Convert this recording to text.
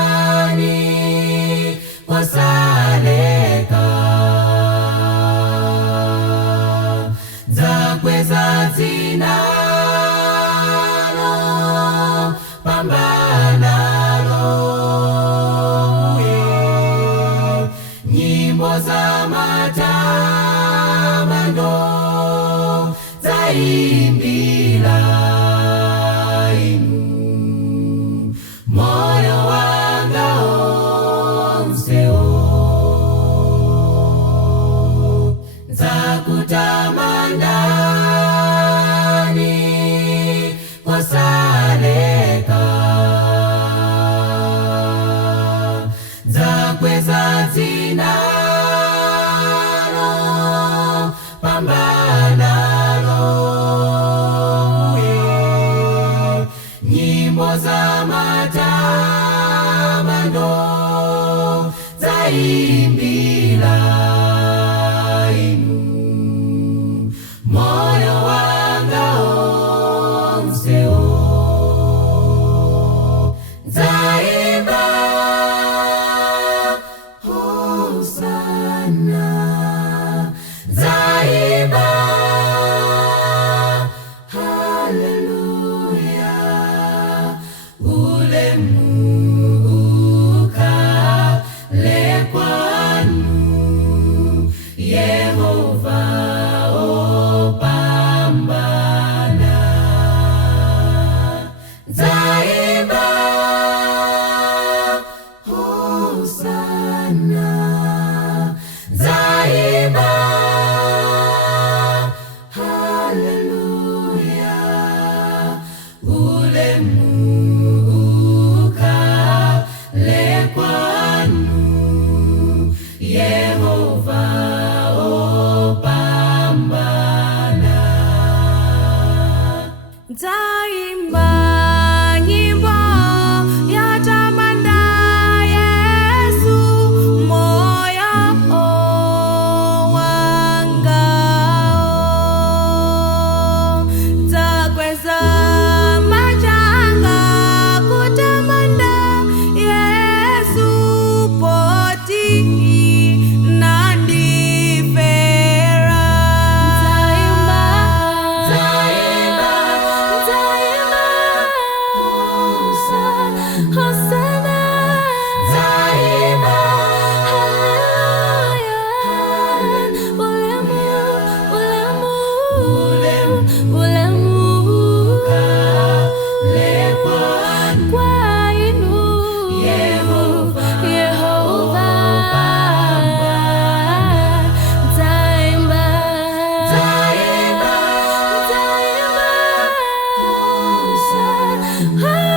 zakutamandani kosaleka, zakweza dzina pambanalo, nyimbo za matamando zaimbila inu, moyo wanga onsewo zakutamandani kosaleka, zakweza dzina pambanalo, nyimbo za matamando zaimbila inu, moyo wanga onsewo zaimba hosana, zaimba haleluya, ulemu ukale kwanu Yehova opambana, zaimba hosana, zaimba haleluya, ulemu ukale kwanu Yehova opambana. Zaimba nyimbo ya tamanda Yesu, moyo wangao, zakweza majanga kutamanda Yesu, poti nandifera. Zaimba Hosana, zaimba ulemu ukale kwanu kwainu Yehova opambana, zaimba zaimba hosana.